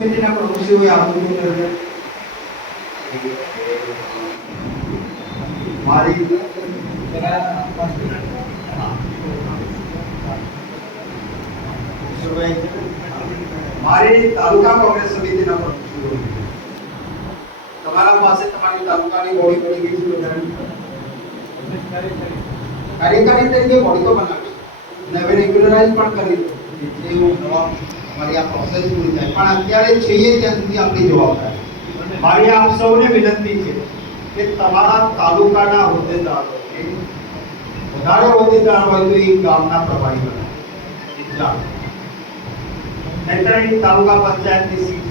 સમિતિના પ્રમુખશ્રીઓએ આપવું જોઈએ મારી મારી તાલુકા કોંગ્રેસ સમિતિના પ્રમુખશ્રીઓ તમારા પાસે તમારી તાલુકાની બોડી પડી ગઈ છે બધાની? કાર્યકારી તરીકે બોડી તો બનાવી અને હવે રેગ્યુલરાઇઝ પણ કરી દો જે હું નવા અમારી આ પ્રોસેસ પૂરી થાય પણ અત્યારે છીએ ત્યાં સુધી આપણી જવાબદારી મારી આપ સૌને વિનંતી છે કે તમારા તાલુકાના હોદ્દેદારોને વધારે હોદ્દેદાર હોય તો એ ગામના પ્રભારી બનાવે ચાલો નહીતર એ તાલુકા પંચાયતની સીટ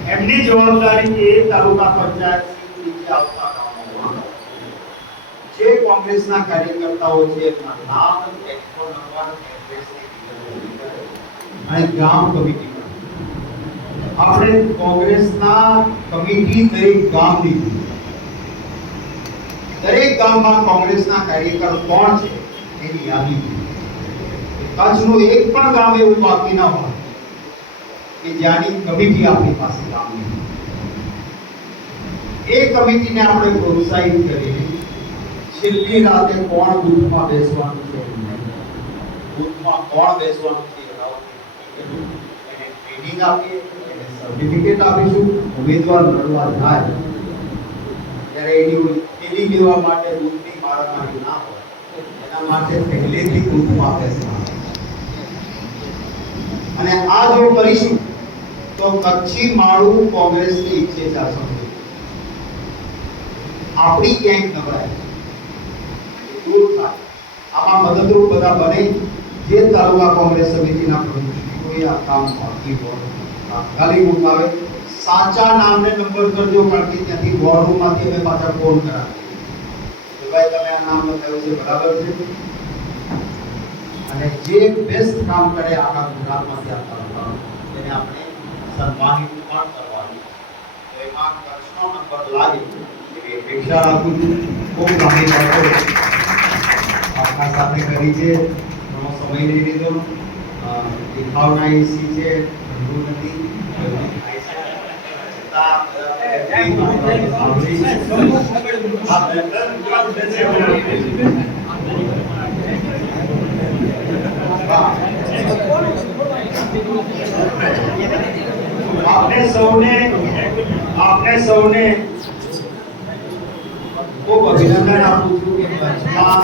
છે એમની જવાબદારી એ તાલુકા પંચાયત સીટ નીચે આવતા ગામોમાં જે કોંગ્રેસના કાર્યકર્તાઓ છે એમના નામ ટેલિફોન નંબર એડ્રેસ અને ગ્રામ કમિટી આપણે કોંગ્રેસના કમિટી દરેક ગામની દરેક ગામમાં કોંગ્રેસના કાર્યકર કોણ છે એની યાદી કચ્છનું એક પણ ગામ એવું બાકી ન હોય કે જ્યાંની કમિટી આપણી પાસે ગામની એ કમિટીને આપણે પ્રોત્સાહિત કરીએ છેલ્લી રાતે કોણ બૂથમાં બેસવાનું છે બૂથમાં કોણ બેસવાનું છે એ રાતે એને આપીએ. સર્ટિફિકેટ આપીશું, ઉમેદવાર લડવા જાય. ત્યારે એની ટ્રેનિંગ લેવા માટે દૂધની મારામારી ના હોય. એના માટે પહેલેથી બૂથમાં બેસવાનું અને આ જો કરીશું, તો કચ્છી માળું કોંગ્રેસની ઈચ્છે શાસન આપણી ક્યાંક નબળાઈ. દૂર થાય. આમાં મદદરૂપ બધા બને, જે તાલુકા કોંગ્રેસ સમિતિના પ્રમુખશ્રીઓએ આ કામ બાકી હોય. તાત્કાલિક ઉઠાવે સાચા નામને નંબર કરજો, કારણ કે ત્યાંથી બોર્ડ રૂમમાંથી અમે પાછા ફોન કરાવીએ. ભાઈ, તમે આ નામ લખાયું છે, બરાબર છે? અને જે બેસ્ટ કામ કરે આખા ગુજરાતમાંથી આ તાલુકા તેને આપણે સન્માનિત પણ કરવાની. તો એમાં કચ્છનો નંબર લાગે, એવી અપેક્ષા રાખું છું. ખૂબ માહિતી આપો આપના સાથે કરી છે. ઘણો સમય લઈ લીધો. દેખાવના એસી છે ઠંડુ નથી છતાં, અ, એટલી વાતો સાંભળી છે. હા, હા. આપને સૌને આપને સૌને ખૂબ અભિનંદન આપું છું કે કચ્છમાં